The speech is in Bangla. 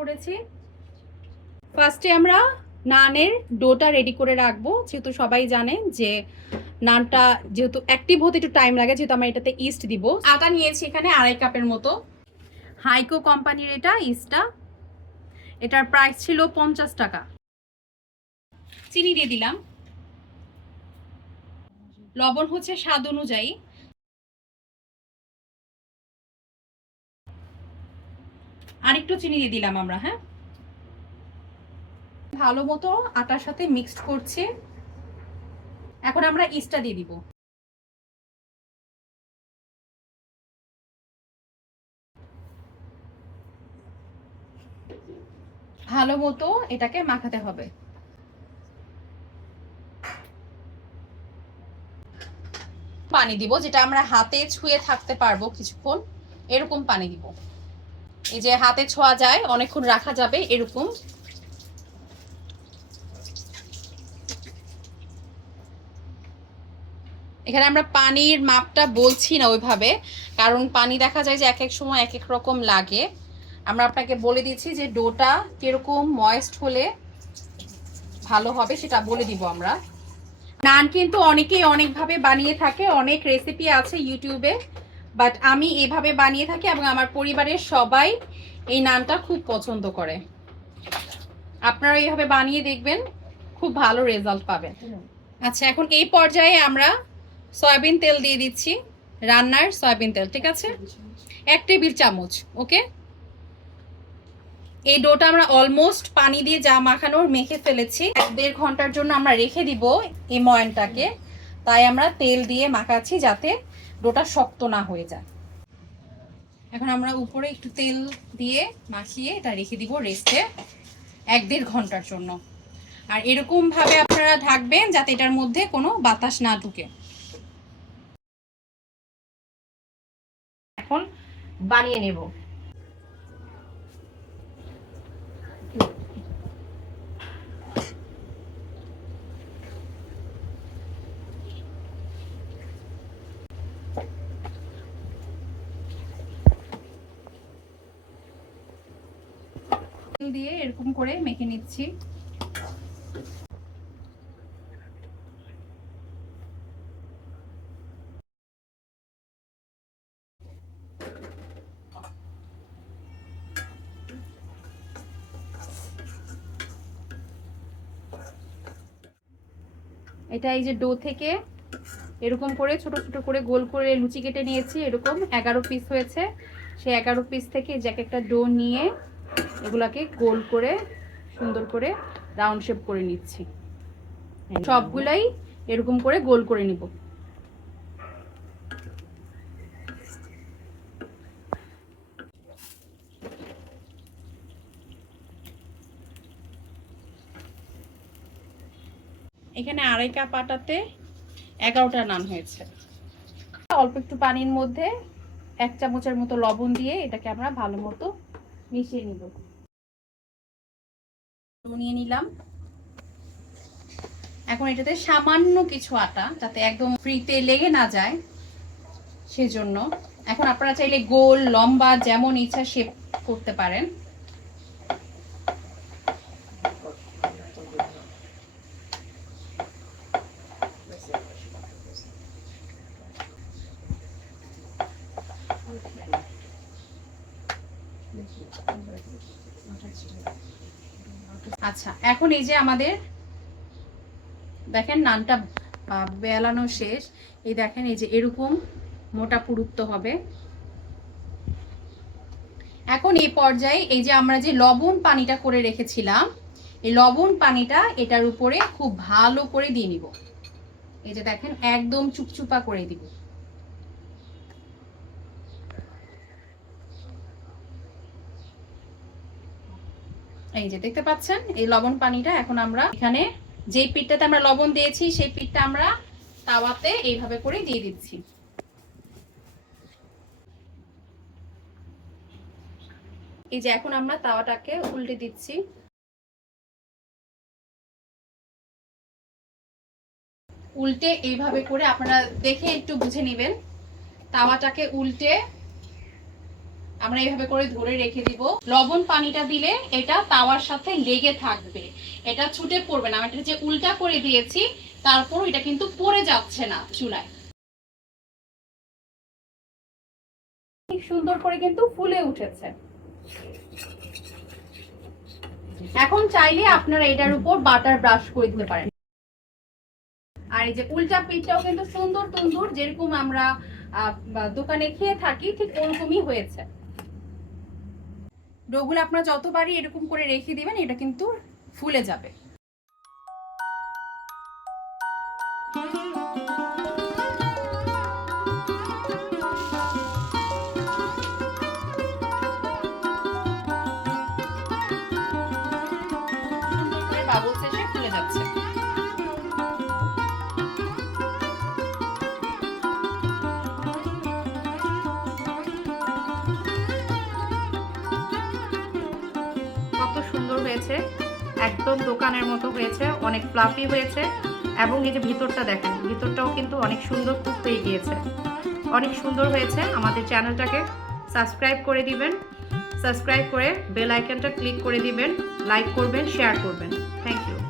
পড়েছি। ফার্স্টে আমরা নানের ডোটা রেডি করে রাখবো, যেহেতু সবাই জানে যে নানটা যেহেতু অ্যাক্টিভ হতে একটু টাইম লাগে, যেহেতু আমরা এটাতে ইস্ট দিব। আটা নিয়েছি এখানে 2.5 কাপের মতো। হাইকো কোম্পানির এটা ইস্টটা, এটার প্রাইস ছিল 50 টাকা। চিনি দিয়ে দিলাম, লবণ হচ্ছে স্বাদ অনুযায়ী। আর একটু চিনি দিয়ে দিলাম আমরা। হ্যাঁ, ভালো মতো আটার সাথে মিক্সড করছি। এখন আমরা ইস্টটা দিয়ে দিব। ভালো মতো এটাকে মাখাতে হবে। পানি দিব, যেটা আমরা হাতে ছুঁয়ে থাকতে পারবো কিছুক্ষণ, এরকম পানি দিব। এই যে হাতে ছোঁয়া যায়, অনেকক্ষণ রাখা যাবে এরকম। এখানে আমরা পানির মাপটা বলছি না ওইভাবে, কারণ পানি দেখা যায় যে এক এক সময় এক এক রকম লাগে। আমরা আপনাকে বলে দিচ্ছি যে ডোটা কিরকম ময়েস্ট হলে ভালো হবে সেটা বলে দিব আমরা। নান কিন্তু অনেকেই অনেকভাবে বানিয়ে থাকে, অনেক রেসিপি আছে ইউটিউবে, বাট আমি এভাবে বানিয়ে থাকি এবং আমার পরিবারের সবাই এই নানটা খুব পছন্দ করে। আপনারা এইভাবে বানিয়ে দেখবেন, খুব ভালো রেজাল্ট পাবেন। আচ্ছা, এখন এই পর্যায়ে আমরা সয়াবিন তেল দিয়ে দিচ্ছি, রান্নার সয়াবিন তেল, ঠিক আছে, 1 টেবিল চামচ। ওকে, এই ডোটা আমরা অলমোস্ট পানি দিয়ে যা মাখানোর মেখে ফেলেছি। 1-1.5 ঘন্টার জন্য আমরা রেখে দিব এই ময়ানটাকে, তাই আমরা তেল দিয়ে মাখাচ্ছি যাতে ডোটা শক্ত না হয়ে যায়। এখন আমরা উপরে একটু তেল দিয়ে মাখিয়ে এটা রেখে দিব রেস্টে 1-1.5 ঘন্টার জন্য। আর এরকম ভাবে আপনারা ঢাকবেন যাতে এটার মধ্যে কোনো বাতাস না ঢুকে। এখন বানিয়ে নেব। তেল দিয়ে এরকম করে মেখে নিচ্ছি। এটা এই যে ডো থেকে এরকম করে ছোট ছোট করে গোল করে লুচি কেটে নিয়েছি, এরকম 11 পিস হয়েছে। সেই 11 পিস থেকে যে একটা ডো নিয়ে এগুলাকে গোল করে সুন্দর করে রাউন্ড শেপ করে নিচ্ছি। সবগুলাই এরকম করে গোল করে নিব। এখানে 2.5 কাপ আটাতে 11টা নান হয়েছে। অল্প একটু পানির মধ্যে 1 চামচের মতো লবণ দিয়ে এটাকে আমরা ভালো মতো মিশিয়ে নিব। নিয়ে নিলাম। এখন এটাতে সামান্য কিছু আটা, যাতে একদম ফ্রিতে লেগে না যায় সেজন্য। এখন আপনারা চাইলে গোল লম্বা যেমন ইচ্ছা শেপ করতে পারেন। আচ্ছা, এখন এই যে আমাদের দেখেন নানটা বেলানো শেষ। এই দেখেন এই যে এরকম মোটা পুরুত্ব হবে। এখন এই পর্যায়ে এই যে আমরা যে লবণ পানিটা করে রেখেছিলাম, এই লবণ পানিটা এটার উপরে খুব ভালো করে দিয়ে নিব। এই যে দেখেন একদম চুপচুপা করে দিব। এই যে দেখতে পাচ্ছেন এই লবণ পানিটা। এখন আমরা এখানে যে পিঠটাতে আমরা লবণ দিয়েছি সেই পিঠটা আমরা তাওয়াতে এইভাবে করে দিয়ে দিচ্ছি। এই যে এখন আমরা তাওয়াটাকে উল্টে দিচ্ছি। উল্টে এইভাবে করে আপনারা দেখে একটু বুঝে নেবেন। তাওয়াটাকে উল্টে আমরা এইভাবে করে ধরে রেখে দিব। লবণ পানিটা দিলে এটা তাওয়ার সাথে লেগে থাকবে, এটা ছুটে পড়বে না। আমরা এটা যে উল্টা করে দিয়েছি তারপর এটা কিন্তু পড়ে যাচ্ছে না চুলায়। খুব সুন্দর করে কিন্তু ফুলে উঠেছে। এখন চাইলে আপনারা এটার উপর বাটার ব্রাশ করে দিতে পারেন। আর এই যে উল্টা পিঠটাও কিন্তু সুন্দর তন্দুর, যেরকম আমরা দোকানে খেয়ে থাকি ঠিক ওরকমই হয়েছে। ডোগুলো আপনারা যতবারই এরকম করে রেখে দিবেন এটা কিন্তু ফুলে যাবে। বাবলস এসে ফুলে যাচ্ছে। কত সুন্দর হয়েছে, একদম দোকানের মতো হয়েছে, অনেক ফ্লাফি হয়েছে। এবং এই যে ভিতরটা দেখেন, ভিতরটাও কিন্তু অনেক সুন্দর কুক হয়ে গিয়েছে, অনেক সুন্দর হয়েছে। আমাদের চ্যানেলটাকে সাবস্ক্রাইব করে দিবেন, সাবস্ক্রাইব করে বেল আইকনটা ক্লিক করে দিবেন, লাইক করবেন, শেয়ার করবেন। Thank you.